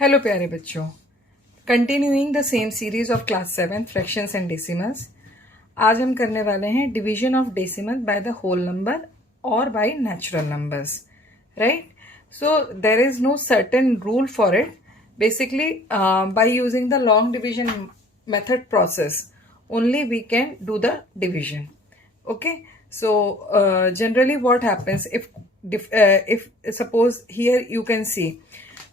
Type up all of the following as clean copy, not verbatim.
Hello प्यारे बच्चों, continuing the same series of class 7 fractions and decimals. आज हम करने वाले हैं division of decimal by the whole number और by natural numbers, right? So there is no certain rule for it. Basically, by using the long division method process, only we can do the division. Okay, so generally what happens if suppose here you can see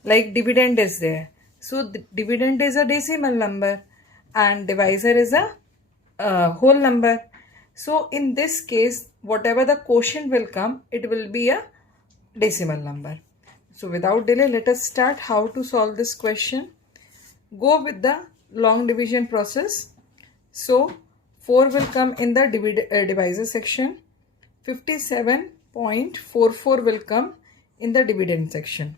like dividend is there, so the dividend is a decimal number and divisor is a whole number. So in this case, whatever the quotient will come, it will be a decimal number. So without delay, let us start how to solve this question. Go with the long division process. So 4 will come in the divisor section. 57.44 will come in the dividend section.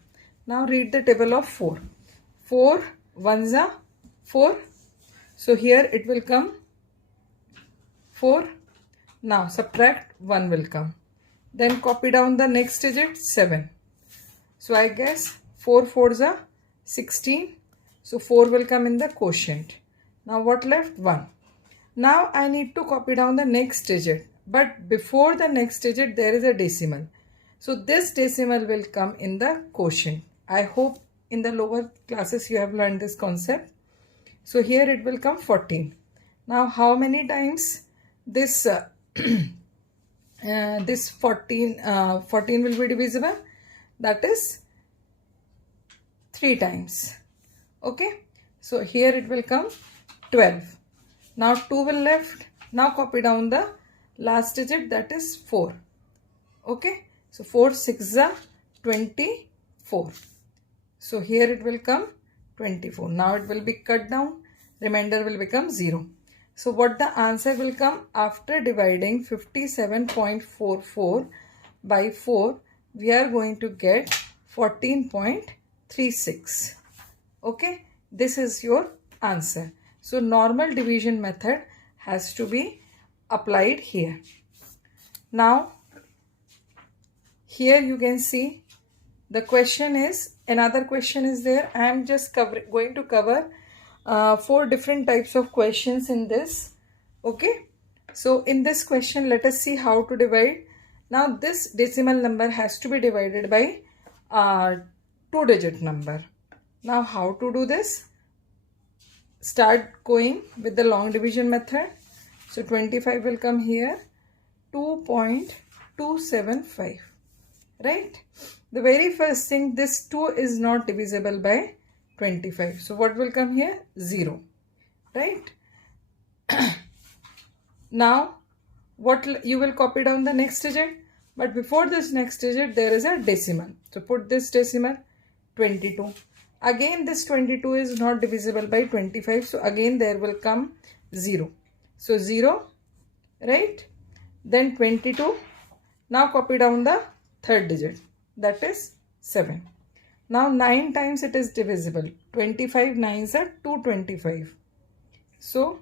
Now read the table of 4. 4 ones are 4. So here it will come 4. Now subtract 1 will come. Then copy down the next digit 7. So I guess 4 4s are 16. So 4 will come in the quotient. Now what left? 1. Now I need to copy down the next digit. But before the next digit there is a decimal. So this decimal will come in the quotient. I hope in the lower classes you have learned this concept. So here it will come 14. Now how many times this this 14 will be divisible? That is 3 times. Okay, so here it will come 12. Now 2 will left. Now copy down the last digit, that is 4. Okay, so 4 6 are 24. So here it will come 24. Now it will be cut down, remainder will become 0. So what the answer will come after dividing 57.44 by 4, we are going to get 14.36. Okay, this is your answer. So normal division method has to be applied here. Now here you can see the question is, another question is there. I am just going to cover 4 different types of questions in this. Okay, so in this question let us see how to divide. Now this decimal number has to be divided by 2-digit number. Now how to do this? Start going with the long division method. So 25 will come here, 2.275, right? The very first thing, this 2 is not divisible by 25. So what will come here? 0, right? Now what you will copy down the next digit, but before this next digit there is a decimal. So put this decimal 22. Again this 22 is not divisible by 25, so again there will come 0. So 0, right? Then 22. Now copy down the third digit, that is 7. Now 9 times it is divisible. 25 9s are 225. So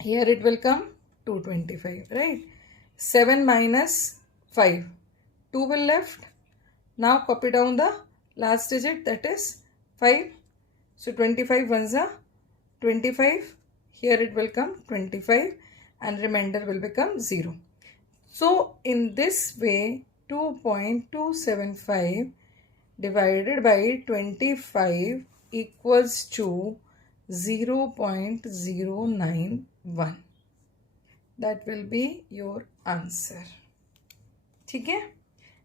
here it will come 225, right? 7 minus 5, 2 will left. Now copy down the last digit, that is 5. So 25 ones are 25. Here it will come 25 and remainder will become 0. So in this way 2.275 divided by 25 equals to 0.091. That will be your answer. ठीक है?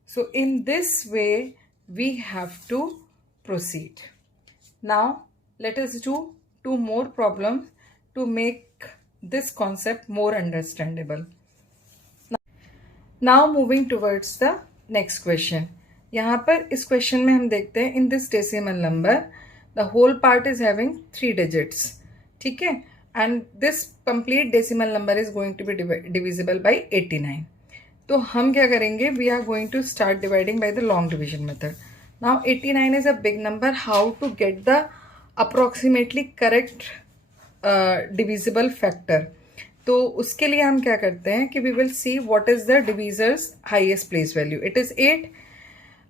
So in this way we have to proceed. Now let us do 2 more problems to make this concept more understandable. Now moving towards the next question. यहाँ पर इस question में हम देखते हैं, in this decimal number the whole part is having 3 digits, ठीक है, and this complete decimal number is going to be divisible by 89. तो हम क्या करेंगे? We are going to start dividing by the long division method. Now 89 is a big number. How to get the approximately correct divisible factor? तो उसके लिए हम क्या करते हैं कि we will see what is the divisors highest place value. It is 8.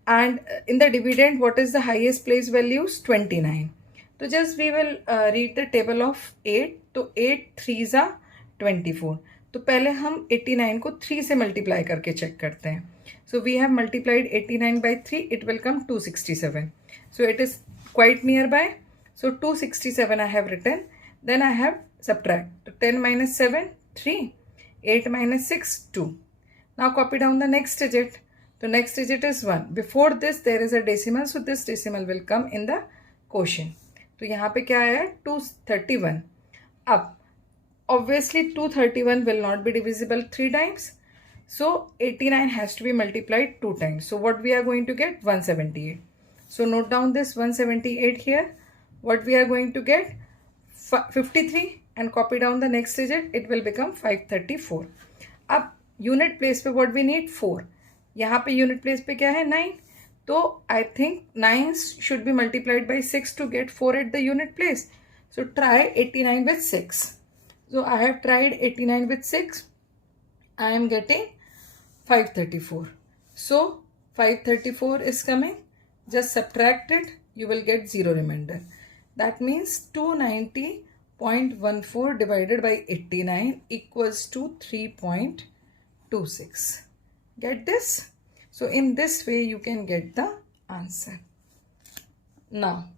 and in the dividend what is the highest place values? 29. तो just we will read the table of 8. तो 8 3s are 24. तो पहले हम 89 को 3 से multiply करके check करते हैं. So we have multiplied 89 by 3, it will come 267. So it is quite nearby. So 267 I have written. Then I have subtract. 10 minus 7, 3. 8 minus 6, 2. Now copy down the next digit. The next digit is 1. Before this there is a decimal, so this decimal will come in the quotient. तो यहाँ पे क्या आया? 231. अब obviously 231 will not be divisible 3 times. So 89 has to be multiplied 2 times. So what we are going to get? 178. So note down this 178 here. What we are going to get? 53 and copy down the next digit. It will become 534. अब unit place पे what we need? 4. यहाँ पे unit place पे क्या है? 9. तो I think 9 should be multiplied by 6 to get 4 at the unit place. So try 89 with 6. So I have tried 89 with 6. I am getting 534. So 534 is coming. Just subtract it. You will get 0 remainder. That means 290.14 divided by 89 equals to 3.26. Get this? So in this way you can get the answer. Now,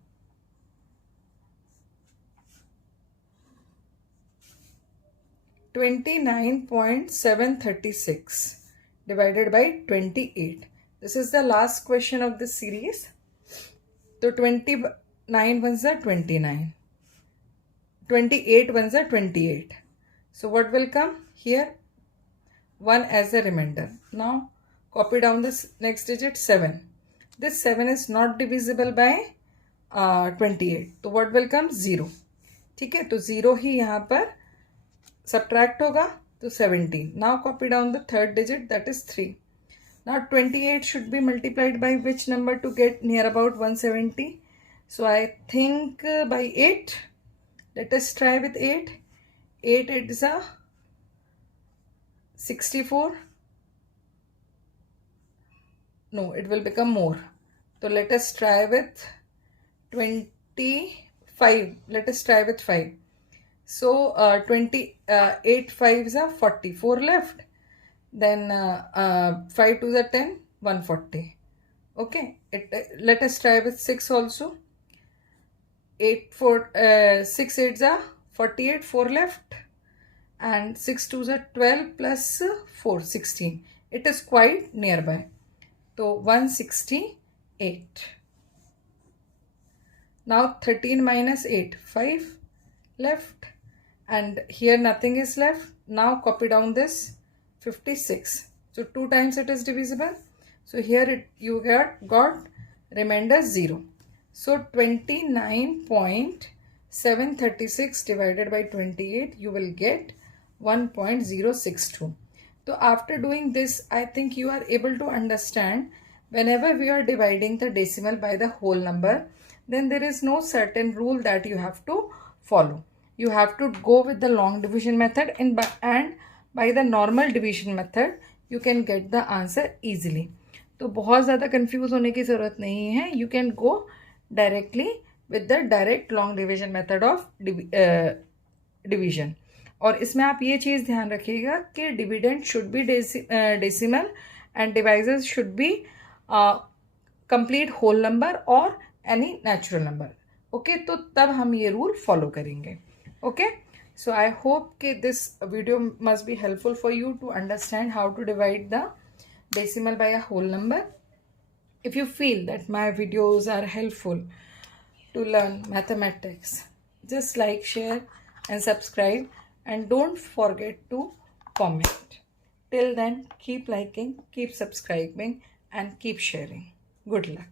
$29.736 divided by 28. This is the last question of this series. So 29 ones are 29. 28 ones are 28. So what will come? Here 1 as a remainder. Now copy down this next digit 7. This 7 is not divisible by 28. So what will come? 0. ठीक है, तो 0 ही यहाँ पर subtract होगा, तो 17. Now copy down the third digit, that is 3. Now 28 should be multiplied by which number to get near about 170? So I think by 8. Let us try with 8. 8 is a 64. No, it will become more. So let us try with 25. Let us try with 5. So 28 5s are 44 left. Then 5 2s are 10, 140. Okay. Let us try with 6 also. 6 8s are 48, 4 left. And 6 2s are 12 plus 4, 16. It is quite nearby. So 168. Now 13 minus 8, 5 left. And here nothing is left. Now copy down this 56. So 2 times it is divisible. So here you got remainder 0. So 29.736 divided by 28, you will get 1.062. So after doing this, I think you are able to understand whenever we are dividing the decimal by the whole number, then there is no certain rule that you have to follow. You have to go with the long division method, and by the normal division method you can get the answer easily. तो बहुत ज़्यादा confuse होने की ज़रूरत नहीं है. You can go directly with the direct long division method of division. और इसमें आप ये चीज़ ध्यान रखिएगा कि dividend should be decimal and divisors should be complete whole number और एनी नेचुरल नंबर. ओके, तो तब हम ये रूल फॉलो करेंगे. Okay, so I hope that this video must be helpful for you to understand how to divide the decimal by a whole number. If you feel that my videos are helpful to learn mathematics, just like, share and subscribe, and don't forget to comment. Till then, keep liking, keep subscribing and keep sharing. Good luck.